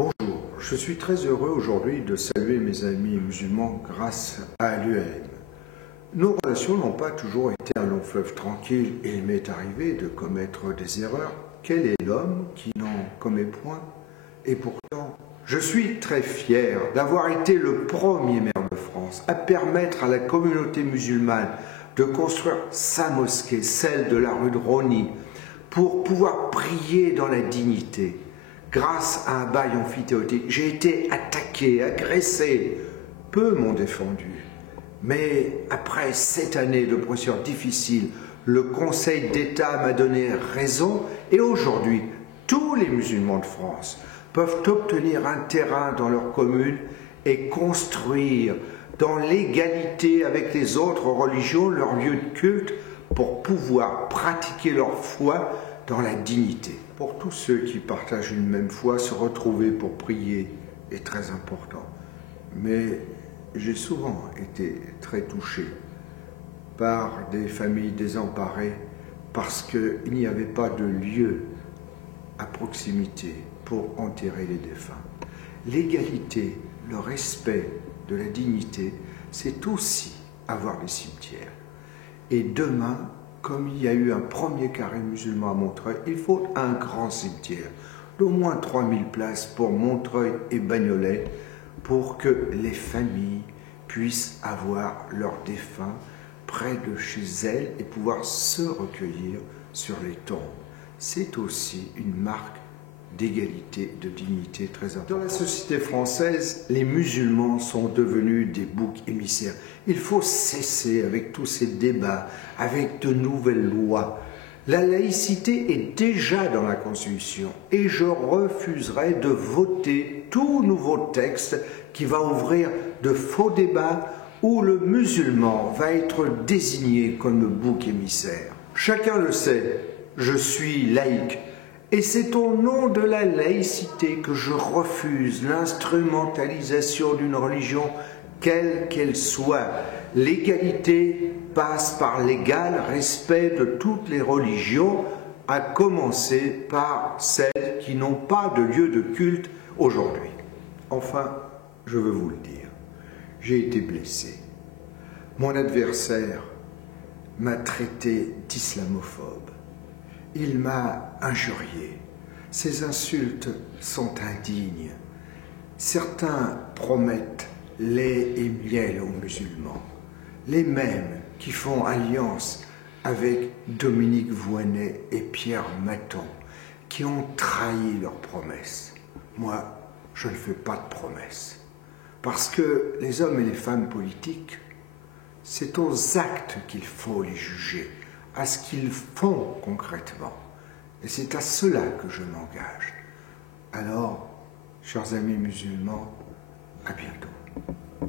Bonjour, je suis très heureux aujourd'hui de saluer mes amis musulmans grâce à l'UAM. Nos relations n'ont pas toujours été un long fleuve tranquille et il m'est arrivé de commettre des erreurs. Quel est l'homme qui n'en commet point? Et pourtant, je suis très fier d'avoir été le premier maire de France à permettre à la communauté musulmane de construire sa mosquée, celle de la rue de Rosny, pour pouvoir prier dans la dignité. Grâce à un bail amphithéotique, j'ai été attaqué, agressé. Peu m'ont défendu. Mais après 7 années de procédures difficiles, le Conseil d'État m'a donné raison et aujourd'hui, tous les musulmans de France peuvent obtenir un terrain dans leur commune et construire dans l'égalité avec les autres religions leur lieu de culte pour pouvoir pratiquer leur foi dans la dignité. Pour tous ceux qui partagent une même foi, se retrouver pour prier est très important. Mais j'ai souvent été très touché par des familles désemparées parce qu'il n'y avait pas de lieu à proximité pour enterrer les défunts. L'égalité, le respect de la dignité, c'est aussi avoir des cimetières. Et demain, comme il y a eu un premier carré musulman à Montreuil, il faut un grand cimetière d'au moins 3000 places pour Montreuil et Bagnolet pour que les familles puissent avoir leurs défunts près de chez elles et pouvoir se recueillir sur les tombes. C'est aussi une marque d'égalité, de dignité très importante. Dans la société française, les musulmans sont devenus des boucs émissaires. Il faut cesser avec tous ces débats, avec de nouvelles lois. La laïcité est déjà dans la Constitution et je refuserai de voter tout nouveau texte qui va ouvrir de faux débats où le musulman va être désigné comme bouc émissaire. Chacun le sait, je suis laïque. Et c'est au nom de la laïcité que je refuse l'instrumentalisation d'une religion, quelle qu'elle soit. L'égalité passe par l'égal respect de toutes les religions, à commencer par celles qui n'ont pas de lieu de culte aujourd'hui. Enfin, je veux vous le dire, j'ai été blessé. Mon adversaire m'a traité d'islamophobe. Il m'a injurié. Ces insultes sont indignes. Certains promettent lait et miel aux musulmans, les mêmes qui font alliance avec Dominique Voynet et Pierre Maton, qui ont trahi leurs promesses. Moi, je ne fais pas de promesses, parce que les hommes et les femmes politiques, c'est aux actes qu'il faut les juger, à ce qu'ils font concrètement. Et c'est à cela que je m'engage. Alors, chers amis musulmans, à bientôt.